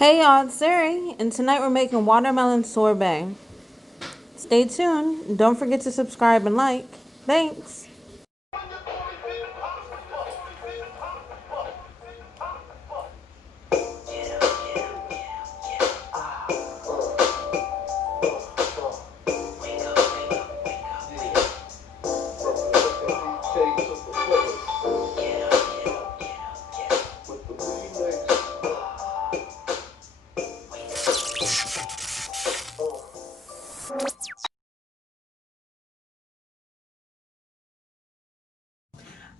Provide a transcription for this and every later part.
Hey y'all, it's Ceris, and tonight we're making watermelon sorbet. Stay tuned, and don't forget to subscribe and like. Thanks!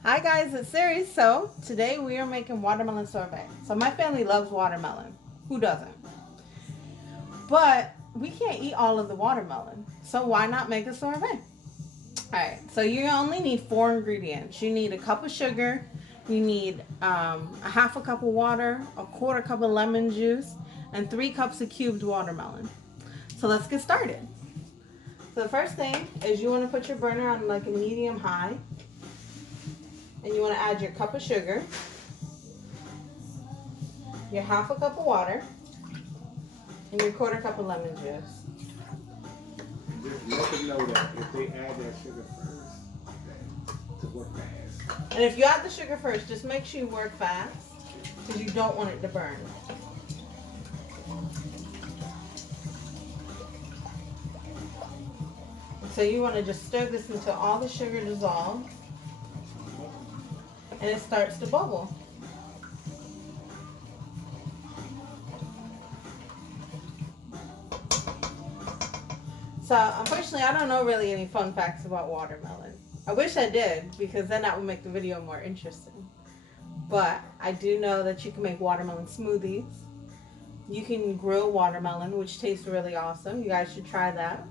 Hi guys, it's Ceris. So today we are making watermelon sorbet. So my family loves watermelon. Who doesn't? But we can't eat all of the watermelon. So why not make a sorbet? Alright, so you only need 4 ingredients. You need a cup of sugar, you need a half a cup of water, a quarter cup of lemon juice, and 3 cups of cubed watermelon. So let's get started. So the first thing is you want to put your burner on like a medium high. And you want to add your cup of sugar, your half a cup of water, and your quarter cup of lemon juice. Just let them know that if they add that sugar first, to work fast. And if you add the sugar first, just make sure you work fast because you don't want it to burn. So you want to just stir this until all the sugar dissolves and it starts to bubble. So unfortunately, I don't know really any fun facts about watermelon. I wish I did because then that would make the video more interesting. But I do know that you can make watermelon smoothies. You can grill watermelon, which tastes really awesome. You guys should try that.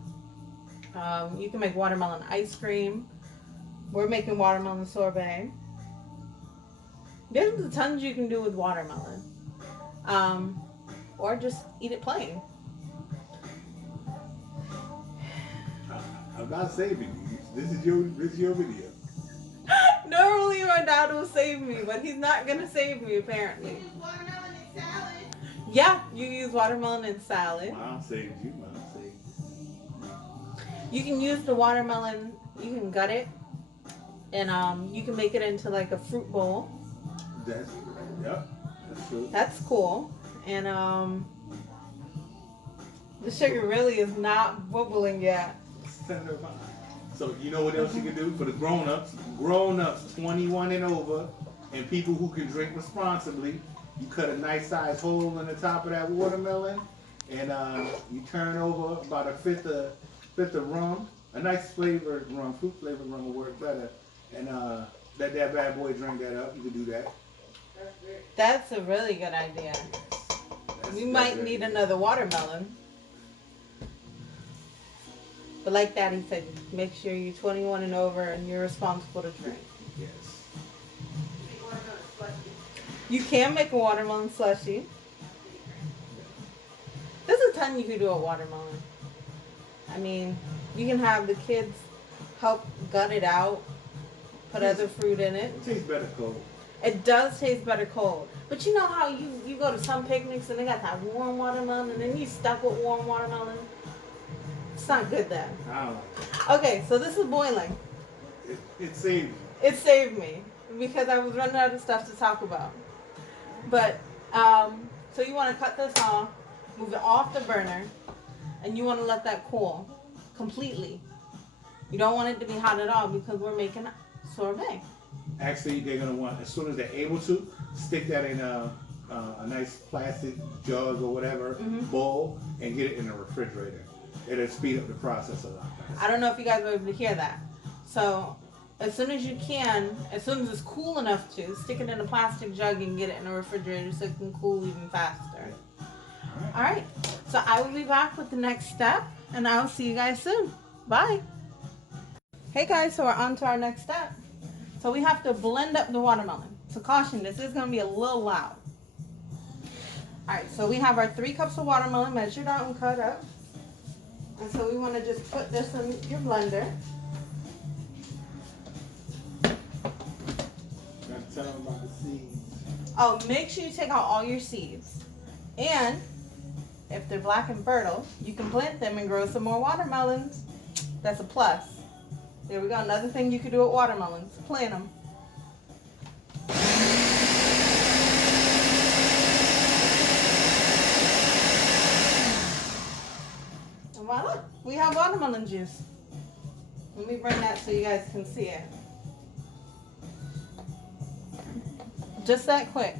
You can make watermelon ice cream. We're making watermelon sorbet. There's tons you can do with watermelon. Or just eat it plain. I'm not saving you. This is your video. Normally my dad will save me, but he's not gonna save me apparently. You use watermelon in salad? Yeah, you use watermelon in salad. Mom saved you. Mom saved you. You can use the watermelon. You can gut it, and you can make it into like a fruit bowl. Yep, that's true. That's cool. And the sugar really is not bubbling yet. So you know what else you can do for the grown-ups? Grown-ups 21 and over, and people who can drink responsibly. You cut a nice size hole in the top of that watermelon, and you turn over about a fifth of rum. A nice flavored rum, fruit flavored rum will work better. And let that bad boy drink that up. You can do that. That's a really good idea. We might need another watermelon. But like Daddy said, make sure you're 21 and over and you're responsible to drink. Yes. You can make a watermelon slushie. There's a ton you can do with watermelon. I mean, you can have the kids help gut it out, put other fruit in it. It tastes better cold. It does taste better cold. But you know how you go to some picnics and they got that warm watermelon and then you stuck with warm watermelon? It's not good then. I don't like it. Okay, so this is boiling. It saved you. It saved me because I was running out of stuff to talk about. But, so you want to cut this off, move it off the burner, and you want to let that cool completely. You don't want it to be hot at all because we're making sorbet. Actually, they're going to want, as soon as they're able to, stick that in a nice plastic jug or whatever, bowl, and get it in the refrigerator. It'll speed up the process a lot faster. I don't know if you guys were able to hear that. So, as soon as you can, as soon as it's cool enough to, stick it in a plastic jug and get it in the refrigerator so it can cool even faster. Alright, so I will be back with the next step, and I will see you guys soon. Bye! Hey guys, so we're on to our next step. So we have to blend up the watermelon. So caution, this is going to be a little loud. Alright, so we have our 3 cups of watermelon measured out and cut up. And so we want to just put this in your blender. Gotta tell them about the seeds. Oh, make sure you take out all your seeds. And if they're black and fertile, you can plant them and grow some more watermelons. That's a plus. There we go. Another thing you could do with watermelons. Plant them. And voila. We have watermelon juice. Let me bring that so you guys can see it. Just that quick.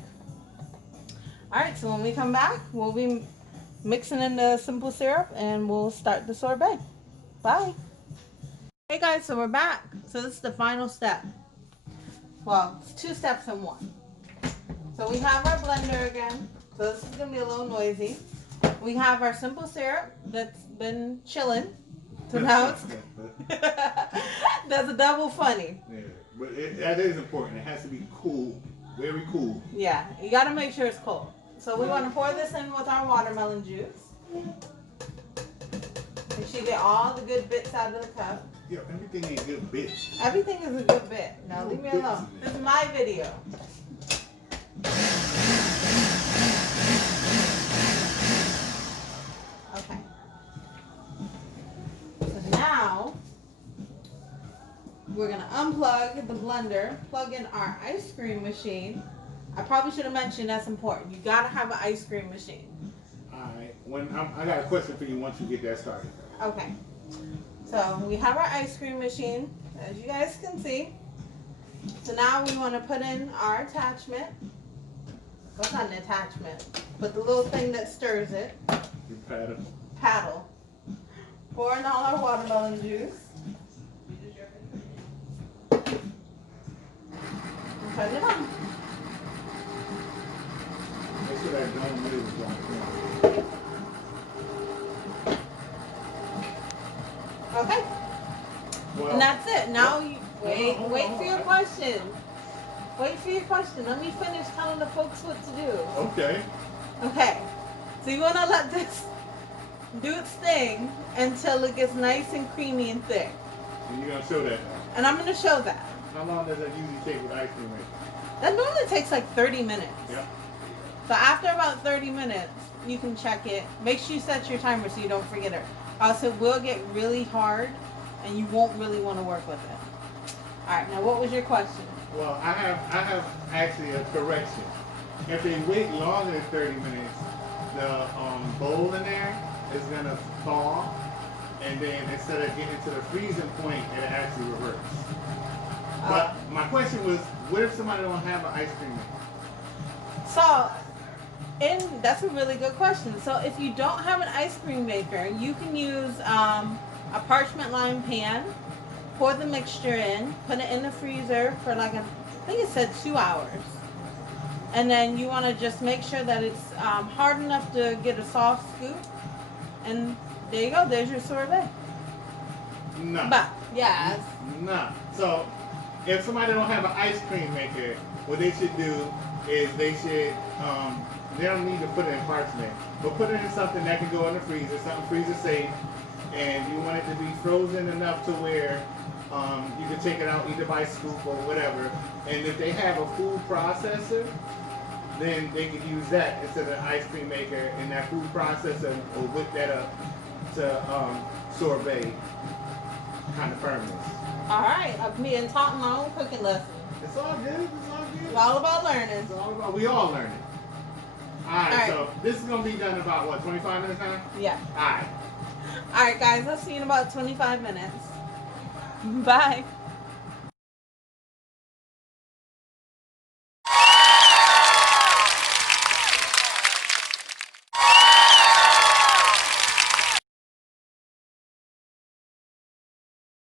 Alright, so when we come back, we'll be mixing in the simple syrup and we'll start the sorbet. Bye. Hey guys, so we're back. So this is the final step. Well, it's 2 steps in 1. So we have our blender again. So this is going to be a little noisy. We have our simple syrup that's been chilling. So now it's... That's a double funny. Yeah, but that is important. It has to be cool. Very cool. Yeah, you got to make sure it's cold. So we want to pour this in with our watermelon juice. Make sure you get all the good bits out of the cup. Yeah, everything ain't good bits. Everything is a good bit. Now leave me alone. This is my video. Okay. So now we're going to unplug the blender, plug in our ice cream machine. I probably should have mentioned that's important. You got to have an ice cream machine. Alright, I got a question for you once you get that started. Okay. So we have our ice cream machine, as you guys can see. So now we want to put in our attachment. Well, it's not an attachment, but the little thing that stirs it. Your paddle. Paddle. Pour in all our watermelon juice. And turn it on. Make sure that dome lid is on. Okay. Well, And that's it. Now you wait hold for on. your question. Wait for your question. Let me finish telling the folks what to do. okay. Okay. So you want to let this do its thing until it gets nice and creamy and thick. And you're going to show that now. And I'm going to show that. How long does that usually take with ice cream maker? That normally takes like 30 minutes. Yep. So after about 30 minutes, you can check it. Make sure you set your timer so you don't forget it. Else it will get really hard and you won't really want to work with it. Alright, now what was your question? Well, I have actually a correction. If they wait longer than 30 minutes, the bowl in there is going to thaw, and then instead of getting to the freezing point, it actually reverts. But my question was, what if somebody don't have an ice cream maker? So, that's a really good question. So if you don't have an ice cream maker, you can use a parchment lined pan, pour the mixture in, put it in the freezer for like, I think it said 2 hours. And then you want to just make sure that it's hard enough to get a soft scoop. And there you go, there's your sorbet. No. But, yeah. No. So, if somebody don't have an ice cream maker, what they should do is they don't need to put it in parchment, but put it in something that can go in the freezer, something freezer safe, and you want it to be frozen enough to where you can take it out either by scoop or whatever. And if they have a food processor, then they could use that instead of an ice cream maker, and that food processor will whip that up to sorbet kind of firmness. Alright, I'm being taught my own cooking lesson. It's all good. It's all good. It's all about learning. It's all about, we all learning. Alright, Alright. so this is going to be done in about, what, 25 minutes now? Yeah. Alright. Alright guys, I'll see you in about 25 minutes. Bye.